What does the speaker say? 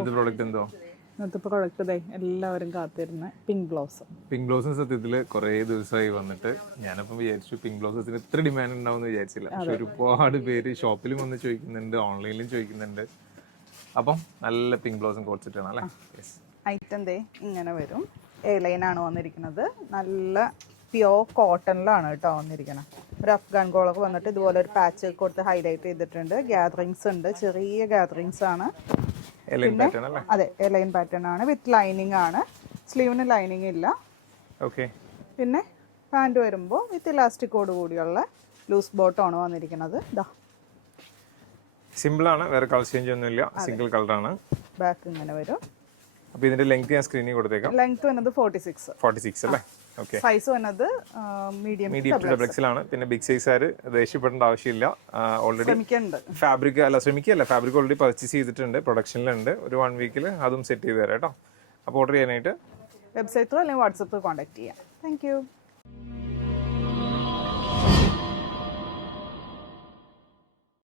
ഇത് പ്രോഡക്റ്റ് എന്തോ ഇന്നത്തെ പ്രൊഡക്റ്റ് എല്ലാവരും കാത്തിരുന്ന പിങ്ക് ബ്ലൗസം. പിങ്ക് ബ്ലൗസം സത്യത്തിൽ കുറേ ദിവസമായി വന്നിട്ട് ഞാനപ്പം വിചാരിച്ചു പിങ്ക് ബ്ലൗസത്തിന് ഇത്ര ഡിമാൻഡ് ഉണ്ടാവും എന്ന് വിചാരിച്ചില്ല. പക്ഷെ ഒരുപാട് പേര് ഷോപ്പിലും വന്ന് ചോദിക്കുന്നുണ്ട്, ഓൺലൈനിലും ചോദിക്കുന്നുണ്ട്. അപ്പം നല്ല പിങ്ക് ബ്ലൗസം കോൺസെപ്റ്റ് അല്ലേ? ഐറ്റം ഇങ്ങനെ വരും. എയർലൈനാണ് വന്നിരിക്കുന്നത്. നല്ല പ്യോർ കോട്ടണിലാണ് കേട്ടോ വന്നിരിക്കുന്നത്. ഒരു അഫ്ഗാൻ കോളർ വന്നിട്ട് ഇതുപോലെ ഒരു പാച്ച് കൊടുത്ത് ഹൈലൈറ്റ് ചെയ്തിട്ടുണ്ട്. ഗ്യാതറിങ്സ് ഉണ്ട്, ചെറിയ ഗ്യാതറിങ്സ് ആണ്. പിന്നെ അതെ, എയർലൈൻ പാറ്റേൺ ആണ്, വിത്ത് ലൈനിങ് ആണ്. സ്ലീവിന് ലൈനിങ് ഇല്ല. പിന്നെ പാൻറ് വരുമ്പോൾ വിത്ത് ഇലാസ്റ്റിക്കോട് കൂടിയുള്ള ലൂസ് ബോട്ടമാണ് വന്നിരിക്കുന്നത്. സിമ്പിൾ ആണ്, വേറെ കളർ ചേഞ്ച് ഒന്നുമില്ല, സിംഗിൾ കളറാണ്. ബാക്ക് ഇങ്ങനെ വരും. അപ്പോൾ ഇതിന്റെ ലെങ്ത് ഞാൻ സ്ക്രീനിൽ കൊടുത്തേക്കാം. ലെങ്ത് വന്നത് 46 അല്ലേ? ഓക്കെ. സൈസ് വന്നത് മീഡിയം ടു ഡബിൾ എക്സൽ ആണ്. പിന്നെ ബിഗ് സൈസ് ആര് ദേഷ്യപ്പെടേണ്ട ആവശ്യമില്ല. ഓൾറെഡി ഫാബ്രിക് ഓൾറെഡി പർച്ചേസ് ചെയ്തിട്ടുണ്ട്, പ്രൊഡക്ഷനിലുണ്ട്. ഒരു 1 വീക്കിൽ അതും സെറ്റ് ചെയ്ത് തരാം കേട്ടോ. അപ്പോൾ ഓർഡർ ചെയ്യാനായിട്ട് വെബ്സൈറ്റ് അല്ലെങ്കിൽ വാട്സപ്പ് കോൺടാക്ട് ചെയ്യാം. Thank you.